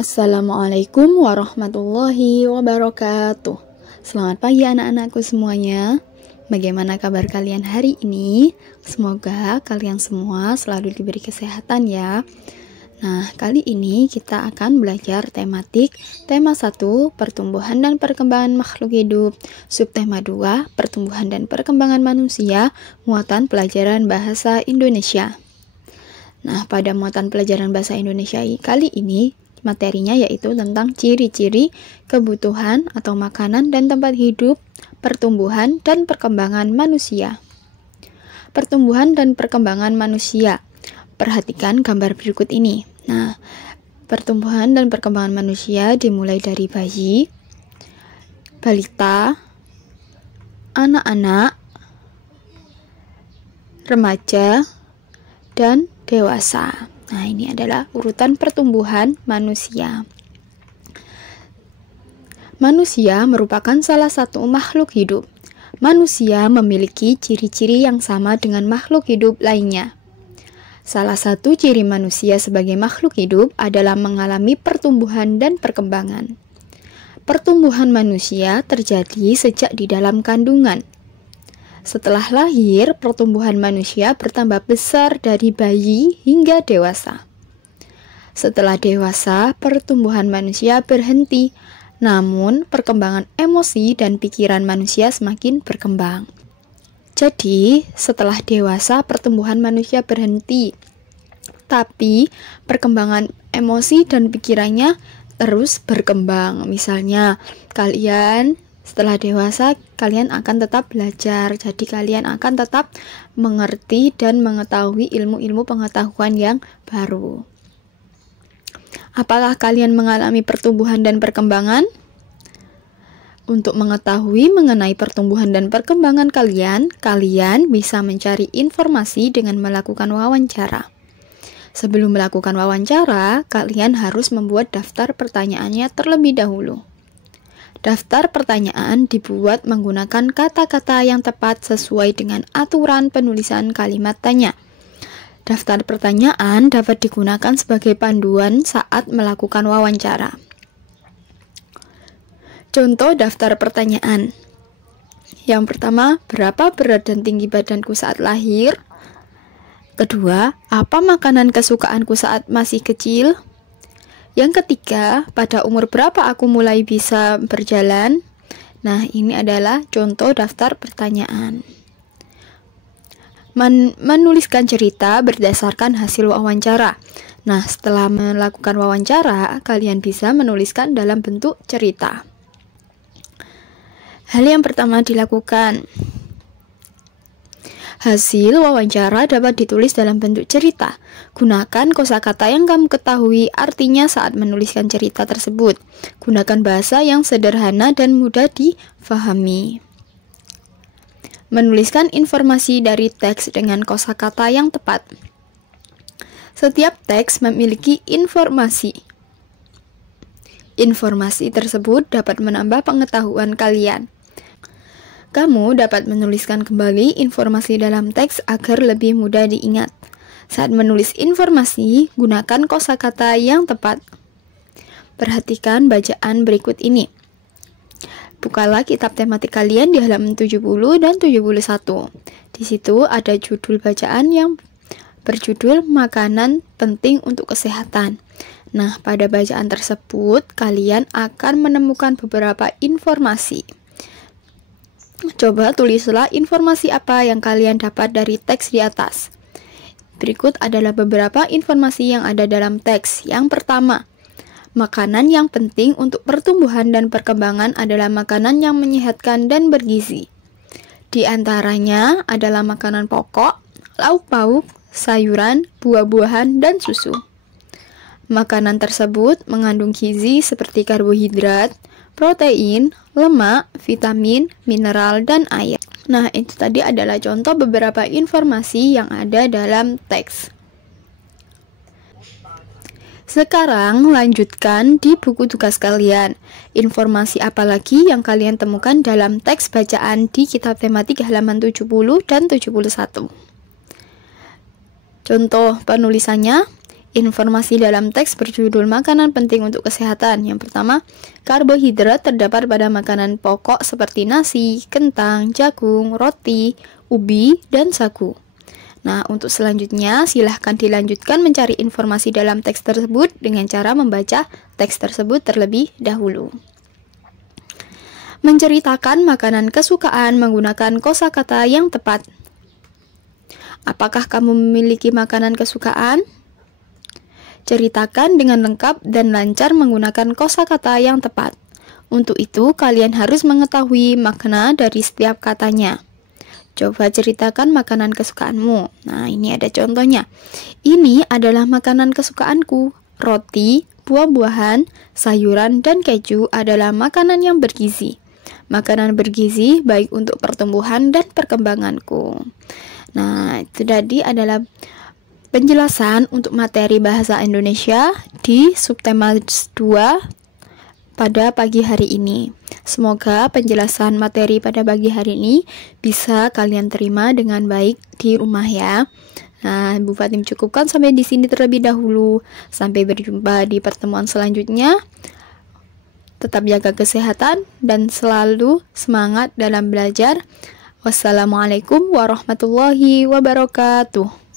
Assalamualaikum warahmatullahi wabarakatuh. Selamat pagi anak-anakku semuanya. Bagaimana kabar kalian hari ini? Semoga kalian semua selalu diberi kesehatan ya. Nah, kali ini kita akan belajar tematik tema 1, pertumbuhan dan perkembangan makhluk hidup, subtema 2, pertumbuhan dan perkembangan manusia, muatan pelajaran bahasa Indonesia. Nah, pada muatan pelajaran bahasa Indonesia kali ini materinya yaitu tentang ciri-ciri, kebutuhan atau makanan dan tempat hidup, pertumbuhan dan perkembangan manusia. Pertumbuhan dan perkembangan manusia. Perhatikan gambar berikut ini. Nah, pertumbuhan dan perkembangan manusia dimulai dari bayi, balita, anak-anak, remaja, dan dewasa. Nah, ini adalah urutan pertumbuhan manusia. Manusia merupakan salah satu makhluk hidup. Manusia memiliki ciri-ciri yang sama dengan makhluk hidup lainnya. Salah satu ciri manusia sebagai makhluk hidup adalah mengalami pertumbuhan dan perkembangan. Pertumbuhan manusia terjadi sejak di dalam kandungan. Setelah lahir, pertumbuhan manusia bertambah besar dari bayi hingga dewasa. Setelah dewasa, pertumbuhan manusia berhenti, namun perkembangan emosi dan pikiran manusia semakin berkembang. Jadi, setelah dewasa, pertumbuhan manusia berhenti, tapi perkembangan emosi dan pikirannya terus berkembang. Misalnya, setelah dewasa, kalian akan tetap belajar. Jadi kalian akan tetap mengerti dan mengetahui ilmu-ilmu pengetahuan yang baru. Apakah kalian mengalami pertumbuhan dan perkembangan? Untuk mengetahui mengenai pertumbuhan dan perkembangan kalian bisa mencari informasi dengan melakukan wawancara. Sebelum melakukan wawancara, kalian harus membuat daftar pertanyaannya terlebih dahulu. Daftar pertanyaan dibuat menggunakan kata-kata yang tepat sesuai dengan aturan penulisan kalimat tanya. Daftar pertanyaan dapat digunakan sebagai panduan saat melakukan wawancara. Contoh daftar pertanyaan. Yang pertama, berapa berat dan tinggi badanku saat lahir? Kedua, apa makanan kesukaanku saat masih kecil? Yang ketiga, pada umur berapa aku mulai bisa berjalan? Nah, ini adalah contoh daftar pertanyaan. Menuliskan cerita berdasarkan hasil wawancara. Nah, setelah melakukan wawancara, kalian bisa menuliskan dalam bentuk cerita. Hal yang pertama dilakukan. Hasil wawancara dapat ditulis dalam bentuk cerita. Gunakan kosakata yang kamu ketahui artinya saat menuliskan cerita tersebut. Gunakan bahasa yang sederhana dan mudah difahami. Menuliskan informasi dari teks dengan kosakata yang tepat. Setiap teks memiliki informasi. Informasi tersebut dapat menambah pengetahuan kalian. Kamu dapat menuliskan kembali informasi dalam teks agar lebih mudah diingat. Saat menulis informasi, gunakan kosakata yang tepat. Perhatikan bacaan berikut ini. Bukalah kitab tematik kalian di halaman 70 dan 71. Di situ ada judul bacaan yang berjudul Makanan Penting untuk Kesehatan. Nah, pada bacaan tersebut, kalian akan menemukan beberapa informasi. Coba tulislah informasi apa yang kalian dapat dari teks di atas. Berikut adalah beberapa informasi yang ada dalam teks. Yang pertama, makanan yang penting untuk pertumbuhan dan perkembangan adalah makanan yang menyehatkan dan bergizi. Di antaranya adalah makanan pokok, lauk pauk, sayuran, buah-buahan, dan susu. Makanan tersebut mengandung gizi seperti karbohidrat, protein, lemak, vitamin, mineral, dan air. Nah, itu tadi adalah contoh beberapa informasi yang ada dalam teks. Sekarang lanjutkan di buku tugas kalian. Informasi apa lagi yang kalian temukan dalam teks bacaan di kitab tematik halaman 70 dan 71? Contoh penulisannya, Informasi dalam teks berjudul makanan penting untuk kesehatan. Yang pertama, karbohidrat terdapat pada makanan pokok seperti nasi, kentang, jagung, roti, ubi, dan sagu. Nah, untuk selanjutnya, silahkan dilanjutkan mencari informasi dalam teks tersebut dengan cara membaca teks tersebut terlebih dahulu. Menceritakan makanan kesukaan menggunakan kosakata yang tepat. Apakah kamu memiliki makanan kesukaan? Ceritakan dengan lengkap dan lancar menggunakan kosakata yang tepat. Untuk itu, kalian harus mengetahui makna dari setiap katanya. Coba ceritakan makanan kesukaanmu. Nah, ini ada contohnya. Ini adalah makanan kesukaanku. Roti, buah-buahan, sayuran, dan keju adalah makanan yang bergizi. Makanan bergizi baik untuk pertumbuhan dan perkembanganku. Nah, itu tadi adalah penjelasan untuk materi bahasa Indonesia di subtema 2 pada pagi hari ini. Semoga penjelasan materi pada pagi hari ini bisa kalian terima dengan baik di rumah ya. Nah, Bu Fatim cukupkan sampai di sini terlebih dahulu. Sampai berjumpa di pertemuan selanjutnya. Tetap jaga kesehatan dan selalu semangat dalam belajar. Wassalamualaikum warahmatullahi wabarakatuh.